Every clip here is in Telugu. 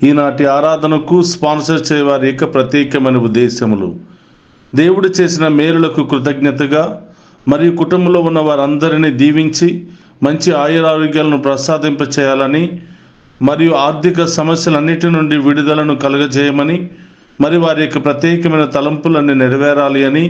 ఈనాటి ఆరాధనకు స్పాన్సర్ చేయవారి యొక్క ప్రత్యేకమైన ఉద్దేశములు: దేవుడు చేసిన మేలులకు కృతజ్ఞతగా మరియు కుటుంబంలో ఉన్న వారందరినీ దీవించి మంచి ఆయురారోగ్యాలను ప్రసాదింపచేయాలని మరియు ఆర్థిక సమస్యలన్నిటి నుండి విడుదలను కలుగజేయమని మరి వారి యొక్క ప్రత్యేకమైన తలంపులన్నీ నెరవేరాలి అని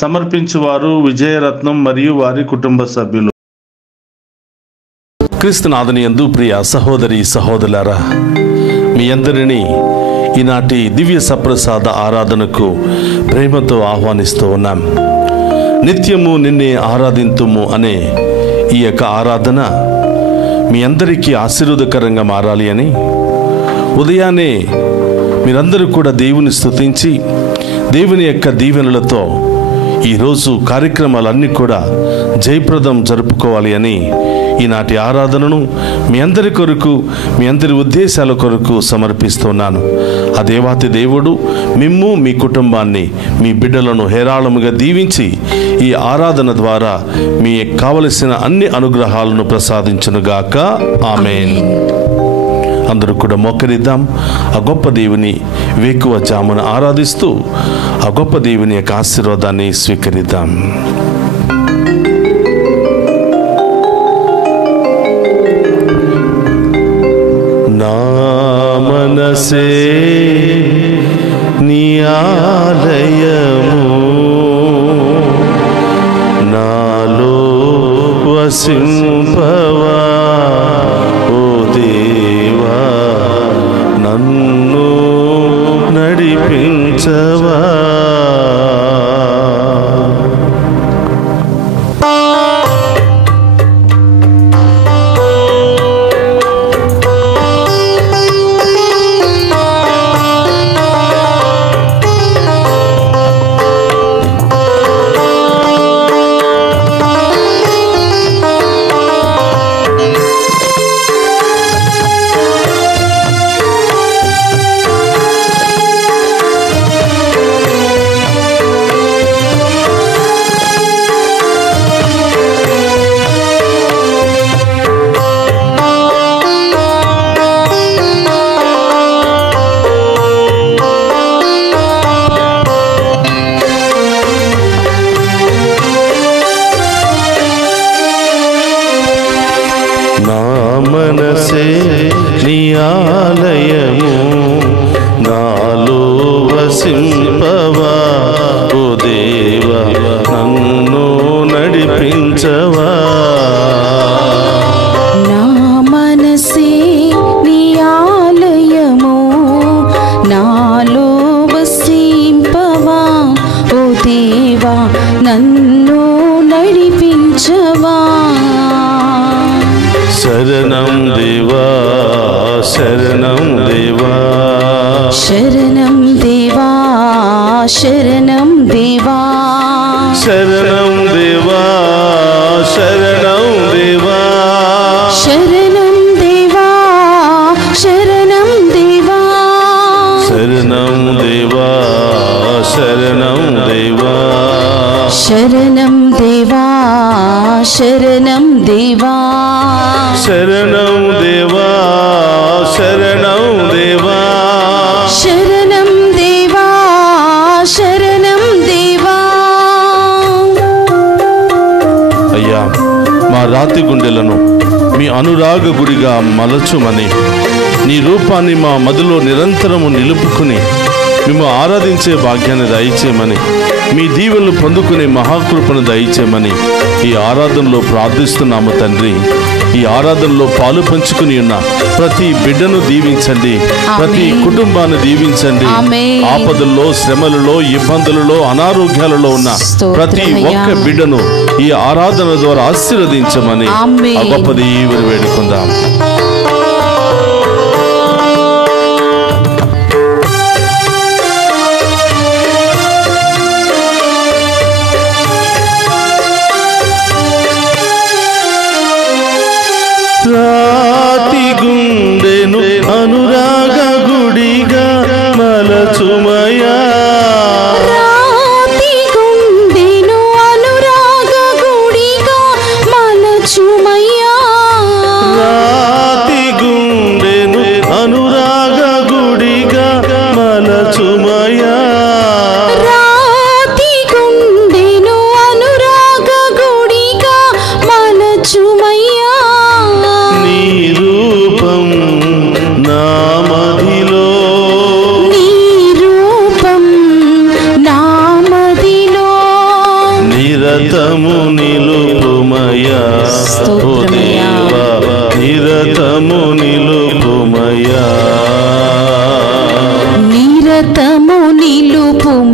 సమర్పించువారు విజయరత్నం మరియు వారి కుటుంబ సభ్యులు. క్రీస్తునాథుని యందు ప్రియ సహోదరి సహోదరులారా, మీ అందరినీ ఈనాటి దివ్య సప్రసాద ఆరాధనకు ప్రేమతో ఆహ్వానిస్తూ ఉన్నాం. నిత్యము నిన్నే ఆరాధింతుము అనే ఈ యొక్క ఆరాధన మీ అందరికీ ఆశీర్వాదకరంగా మారాలి అని ఉదయాన్నే మీరందరూ కూడా దేవుని స్తుతించి దేవుని యొక్క దీవెనలతో ఈరోజు కార్యక్రమాలన్నీ కూడా జయప్రదం జరుపుకోవాలి అని ఈనాటి ఆరాధనను మీ అందరి కొరకు, మీ అందరి ఉద్దేశాల కొరకు సమర్పిస్తున్నాను. ఆ దేవాతి దేవుడు మిమ్ము, మీ కుటుంబాన్ని, మీ బిడ్డలను హేరాళముగా దీవించి ఈ ఆరాధన ద్వారా మీ కావలసిన అన్ని అనుగ్రహాలను ప్రసాదించునుగాక. ఆమేన్. అందరూ కూడా మోకరిద్దాం. ఆ గొప్ప దేవుని వేకువ జామున ఆరాధిస్తూ ఆ గొప్ప దేవుని యొక్క ఆశీర్వాదాన్ని స్వీకరిద్దాం. నా మనసే నీ ఆలయము, నాలో వసింపవా ఓ దేవా, నన్ను నడిపించవా. మనసే నీ ఆలయము, నాలో వసింపవా ఓ దేవా, నన్ను నడిపించవా. నా మనసే నీ ఆలయము, నాలో వసింపవా ఓ దేవా, నన్ను నడిపించవా. శరణం దేవా, శరణం దేవా, శరణం దేవా, శరణం దేవా, శరణం దేవా, శరణం దేవా, శరణం దేవా, శరణం దేవా, శరణం దేవా, శరణం దేవా, శరణం దేవా, శరణం దేవా, శరణం దేవా, శరణం దేవా, శరణం దేవా, శరణం దేవా. అయ్యా, మా రాతి గుండెలను మీ అనురాగ గుడిగా మలచుమని, నీ రూపాన్ని మా మదిలో నిరంతరము నిలుపుకుని మేము ఆరాధించే భాగ్యాన్ని దయచేయమని, మీ దీవెనలు పొందుకునే మహాకృపను దయచేయమని ఈ ఆరాధనలో ప్రార్థిస్తున్నాము తండ్రి. ఈ ఆరాధనలో పాలు పంచుకుని ఉన్న ప్రతి బిడ్డను దీవించండి, ప్రతి కుటుంబాన్ని దీవించండి. ఆపదల్లో, శ్రమలలో, ఇబ్బందులలో, అనారోగ్యాలలో ఉన్న ప్రతి ఒక్క బిడ్డను ఈ ఆరాధన ద్వారా ఆశీర్వదించమని ఆ గొప్ప దేవుని వేడుకుందాం. రాతి గుండెను అనురాగ గుడిగా మలచుమయా, రాతి గుండెను అనురాగ గుడిగా మలచుమయా, రాతి గుండెను అనురాగ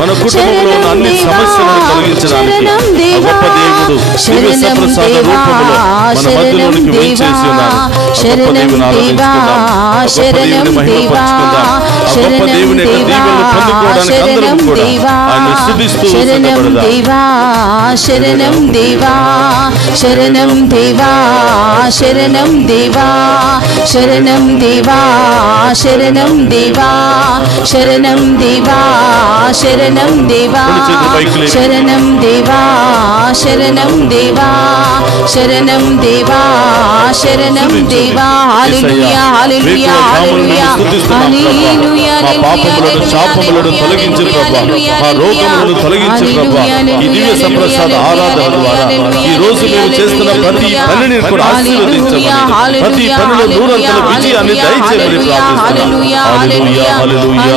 మన కుటుంబంలో ఉన్న అన్ని సమస్యలను తొలగించడానికి ఆ గొప్ప దేవుడు దివ్య సప్రసాద రూపంలో మన మధ్యలోనికి వేచేసి ఉన్నారు. గొప్ప దేవుని ఆరాధించుకుందాం, గొప్ప దేవుని మహిమపరుచుకుందాం. ఆ గొప్ప దేవుని యొక్క దీవెనలు పొందుకోవడానికి అందరం కూడా ఆయన్ని స్తుతిస్తూ సిద్ధపడదాం. శరణం దేవా శరణం దేవా శరణం దేవా శరణం దేవా శరణం దేవా శరణం దేవా శరణం దేవా శరణం దేవా శరణం దేవా శరణం దేవా శరణం దేవా హల్లెలూయా హల్లెలూయా హల్లెలూయా హల్లెలూయా మా పాపములను శాపములను తొలగించు ప్రభువా, మా రోగములను తొలగించు ప్రభువా. ఈ దివ్య సప్రసాద ఆరాధన ద్వారా ఈ రోజు మేము చేస్తున్న ప్రతి పనిని కూడా ఆశీర్వదించమని, ప్రతి పనిలో నూరంతల విజయాన్ని దయచేయమని ప్రార్థిస్తున్నాను. హల్లెలూయా హల్లెలూయా హల్లెలూయా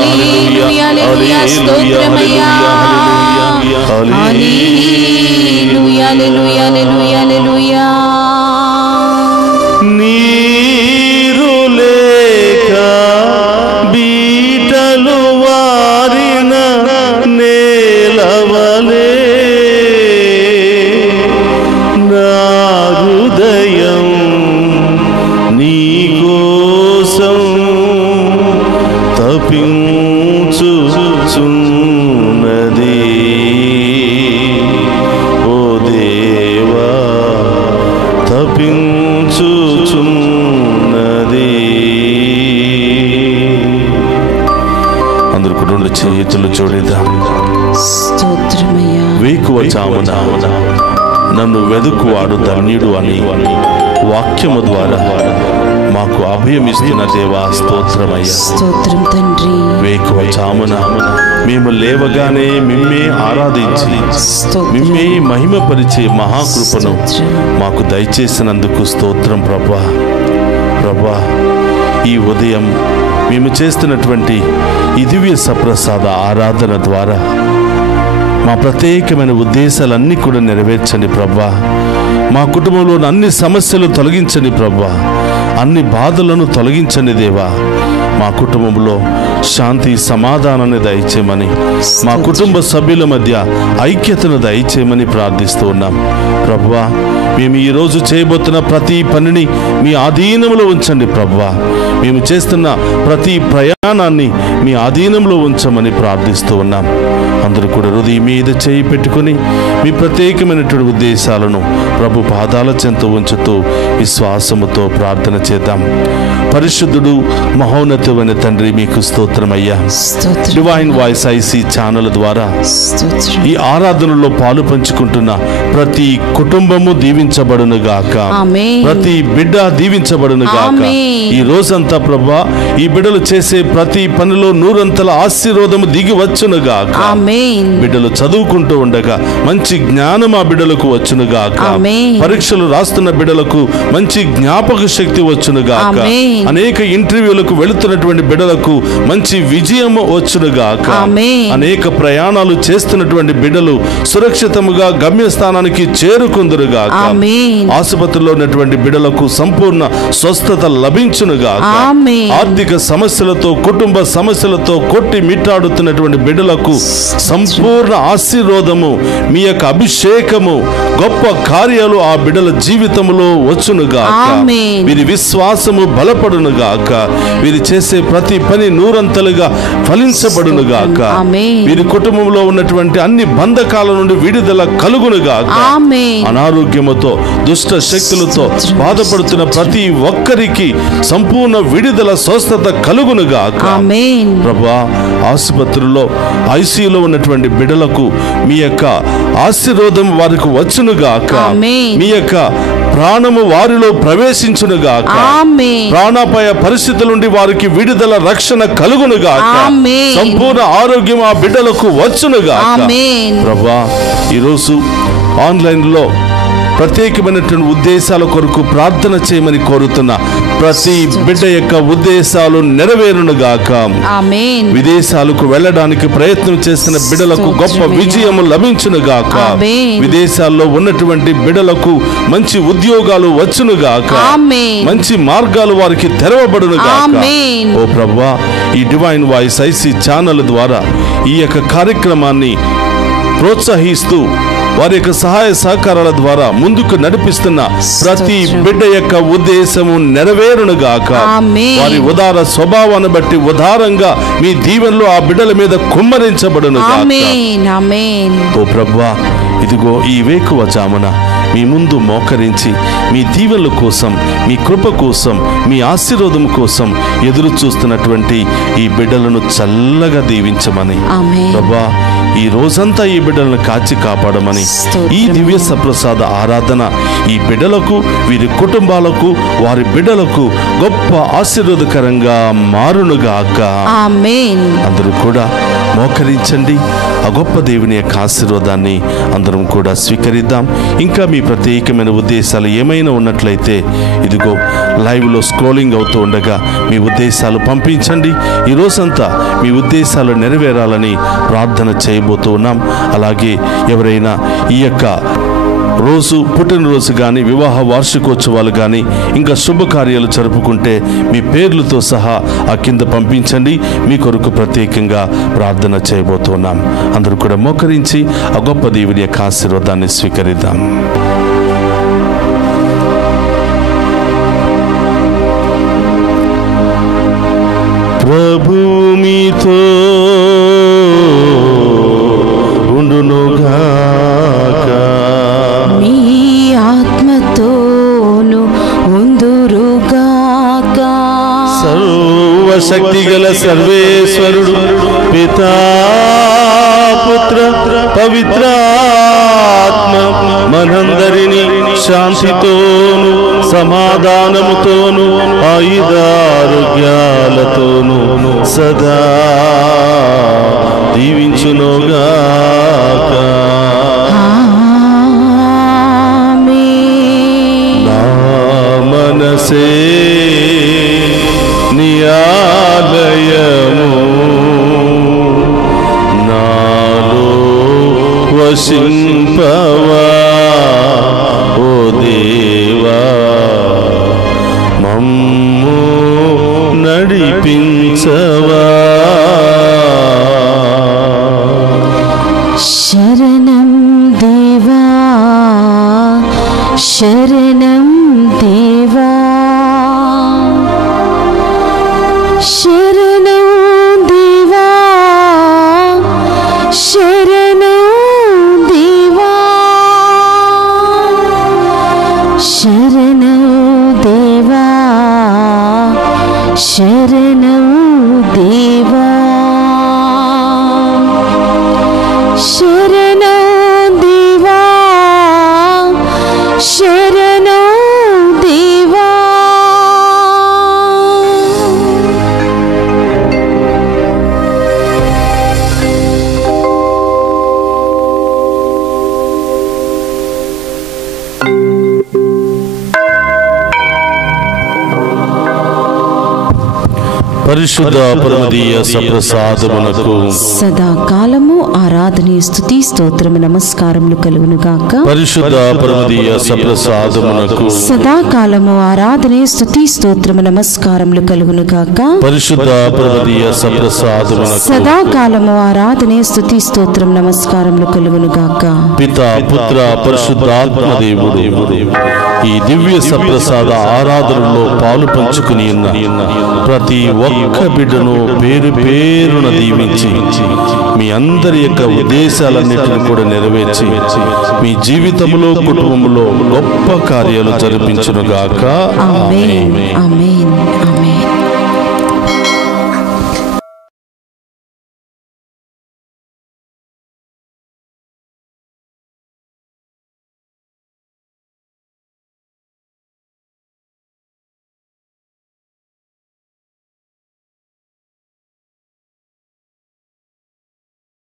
హల్లెలూయా స్తోత్రమయ్యా హల్లెలూయా హల్లెలూయా హల్లెలూయా హల్లెలూయా. నీరు లేక బీటలు వారిన నేలవలే నా హృదయం నీ కోసం తపించుచున్నది. ఓ దేవా తపించుచున్నది. అందరు కుటుంబ చేతులు జోడిద్దాం. స్తోత్రమయ్యా. వేకువ జామున నన్ను వెదుకువాడు ధన్యుడు అని వాక్యము ద్వారా మాకు అభయమిస్తున్న దేవా స్తోత్రమయ్యా. స్తోత్రం తండ్రి. వేకువ జామున మేము లేవగానే మిమ్మే ఆరాధించి మిమ్మే మహిమపరిచే మహాకృపను మాకు దయచేసినందుకు స్తోత్రం ప్రభా. ప్రభా, ఈ ఉదయం మేము చేస్తున్నటువంటి ఈ దివ్య సప్రసాద ఆరాధన ద్వారా మా ప్రత్యేకమైన ఉద్దేశాలన్నీ కూడా నెరవేర్చండి ప్రభా. మా కుటుంబంలోని అన్ని సమస్యలు తొలగించండి ప్రభా. అన్ని బాధలను తొలగించండి దేవా. మా కుటుంబంలో శాంతి సమాధానాన్ని దయచేయమని, మా కుటుంబ సభ్యుల మధ్య ఐక్యతను దయచేయమని ప్రార్థిస్తూ ఉన్నాం ప్రభువా. మేము ఈరోజు చేయబోతున్న ప్రతి పనిని మీ ఆధీనంలో ఉంచండి ప్రభువా. మేము చేస్తున్న ప్రతి ప్రయాణాన్ని మీ ఆధీనంలో ఉంచమని ప్రార్థిస్తూ ఉన్నాం. అందరూ కూడా హృదయం మీద చేయి పెట్టుకుని మీ ప్రత్యేకమైనటువంటి ఉద్దేశాలను ప్రభు పాదాల చెంత ఉంచుతూ విశ్వాసముతో ప్రార్థన చేద్దాం. పరిశుద్ధుడు మహోన్నతమైన తండ్రి, మీకు స్తోత్రమయ్యా. డివైన్ వాయిస్ ఐసీ ఛానల్ ద్వారా ఈ ఆరాధనలో పాలు పంచుకుంటున్న ప్రతి కుటుంబము దీవించబడును గాక, ప్రతి బిడ్డ దీవించబడును గాక. ఈ రోజంతా ప్రభా ఈ బిడ్డలు చేసే ప్రతి పనిలో నూరంతల ఆశీర్వాదము దిగి వచ్చును గాక. బిడ్డలు చదువుకుంటూ ఉండగా మంచి జ్ఞానం ఆ బిడ్డలకు వచ్చును గాక. పరీక్షలు రాస్తున్న బిడ్డలకు మంచి జ్ఞాపక శక్తి వచ్చును గాక. అనేక ఇంటర్వ్యూలకు వెళుతున్నటువంటి బిడ్డలకు మంచి విజయం వచ్చును గాక. అనేక ప్రయాణాలు చేస్తున్నటువంటి బిడ్డలు సురక్షితముగా గమ్యస్థానానికి చేరుకుందురు గాక. ఆసుపత్రిలో ఉన్నటువంటి బిడ్డలకు సంపూర్ణ స్వస్థత లభించును గాక. ఆర్థిక సమస్యలతో కుటుంబ సమస్యలతో కొట్టి మిట్టాడుతున్నటువంటి బిడ్డలకు సంపూర్ణ ఆశీర్వాదము, మీ యొక్క అభిషేకము, గొప్ప కార్యాలు ఆ బిడ్డల జీవితంలో వచ్చును గాక. వీరి విశ్వాసము బలపడును గాక. వీరు చేసే ప్రతి పని నూరంతలుగా ఫలించబడును గాక. వీరి కుటుంబంలో ఉన్నటువంటి అన్ని బంధకాల నుండి విడుదల కలుగును గాక. అనారోగ్యముతో దుష్ట శక్తులతో బాధపడుతున్న ప్రతి ఒక్కరికి సంపూర్ణ విడుదల స్వస్థత కలుగును గాక. ప్రభా, ఆసుపత్రుల్లో ఐసీయూలో ఉన్నటువంటి బిడ్డలకు మీ యొక్క ఆశీర్వాదం వారికి వచ్చును గాక. మీ యొక్క ప్రాణము వారిలో ప్రవేశించును గాక. ప్రాణాపాయ పరిస్థితుల నుండి వారికి విడుదల రక్షణ కలుగును గాక. సంపూర్ణ ఆరోగ్యం ఆ బిడ్డలకు వచ్చును గాక. ప్రభా, ఈరోజు ఆన్లైన్లో ప్రత్యేకమైనటువంటి ఉద్దేశాల కొరకు ప్రార్థన చేయమని కోరుతున్న ప్రతి బిడ్డ యొక్క ఉద్దేశాలు నెరవేరునుగాక. ఆమేన్. విదేశాలకు వెళ్ళడానికి ప్రయత్నం చేసిన బిడ్డలకు గొప్ప విజయం లభించునుగాక. విదేశాల్లో ఉన్నటువంటి బిడ్డలకు మంచి ఉద్యోగాలు వచ్చునుగాక. మంచి మార్గాలు వారికి తెరవబడునుగాక. ఓ ప్రభువా, ఈ డివైన్ వాయిస్ ఐసి ఛానల్ ద్వారా ఈ యొక్క కార్యక్రమాన్ని ప్రోత్సహిస్తూ వారి యొక్క సహాయ సహకారాల ద్వారా ముందుకు నడిపిస్తున్న ప్రతి బిడ్డ యొక్క ఉద్దేశము నెరవేరునుగాక. వారి ఉదార స్వభావాన్ని బట్టి ఉదారంగా మీ దీవెనలు ఆ బిడ్డల మీద కుమ్మరించబడునుగాక. ఓ ప్రభువా, ఇదిగో ఈ వేకువ జామున మీ ముందు మోకరించి మీ దీవెనల కోసం, మీ కృప కోసం, మీ ఆశీర్వాదం కోసం ఎదురు చూస్తున్నటువంటి ఈ బిడ్డలను చల్లగా దీవించమని ప్రభువా, ఈ రోజంతా ఈ బిడ్డలను కాచి కాపాడమని, ఈ దివ్య సప్రసాద ఆరాధన ఈ బిడ్డలకు, వీరి కుటుంబాలకు, వారి బిడ్డలకు గొప్ప ఆశీర్వాదకరంగా మారునుగాక. అందరూ కూడా మోకరించండి. ఆ గొప్ప దేవుని యొక్క ఆశీర్వాదాన్ని అందరం కూడా స్వీకరిద్దాం. ఇంకా మీ ప్రత్యేకమైన ఉద్దేశాలు ఏమైనా ఉన్నట్లయితే ఇదిగో లైవ్లో స్క్రోలింగ్ అవుతూ ఉండగా మీ ఉద్దేశాలు పంపించండి. ఈ రోజంతా మీ ఉద్దేశాలు నెరవేరాలని ప్రార్థన చేయబోతూ ఉన్నాం. అలాగే ఎవరైనా ఈ యొక్క రోజు పుట్టినరోజు కానీ, వివాహ వార్షికోత్సవాలు కానీ, ఇంకా శుభకార్యాలు జరుపుకుంటే మీ పేర్లతో సహా ఆ కింద పంపించండి. మీ కొరకు ప్రత్యేకంగా ప్రార్థన చేయబోతున్నాం. అందరూ కూడా మోకరించి ఆ గొప్ప దేవుని యొక్క ఆశీర్వాదాన్ని స్వీకరిద్దాం. ప్రభు మీతో ఉండునుగాక. మీ ఆత్మతోను ఉందురుగాక. సర్వశక్తిగల సర్వేశ్వరుడు పితా, పుత్ర, పవిత్రాత్మ మనందరినీ శాంతితోను, సమాధానముతోను, ఆయుధారోగ్యాలతోను సదా దీవించునుగాక. నా మనసే నీ ఆలయము, నాలో వసింపవా ఓ దేవా, మమ్ము నడిపించవా. శరణం దేవా, శరణం దేవా, శరణం దేవా, శరణం దేవా, శరణం దేవా, శరణం దేవా, శరణం దేవా, శరణం దేవా. పరిశుద్ధ పరమదీయ సప్రసాదమునకు సదాకాలము ఆరాధన, స్తుతి, స్తోత్రము, నమస్కారములు కలుగునుగాక. పరిశుద్ధ పరమదీయ సప్రసాదమునకు సదాకాలము ఆరాధన, స్తుతి, స్తోత్రము, నమస్కారములు కలుగునుగాక. పరిశుద్ధ పరమదీయ సప్రసాదమునకు సదాకాలము ఆరాధన, స్తుతి, స్తోత్రం, నమస్కారములు కలుగునుగాక. పితా, పుత్ర, పరిశుద్ధాత్మ దేవుడు ఈ దివ్య సప్రసాద ఆరాధనలో పాలు పంచుకుని ఉన్న ప్రతి ఒక్క బిడ్డను పేరు పేరున దీవించి మీ అందరి యొక్క ఉద్దేశాలన్నిటిని కూడా నెరవేర్చి మీ జీవితంలో, కుటుంబంలో గొప్ప కార్యాలు జరిపించునుగాక. ఆమేన్, ఆమేన్, ఆమేన్.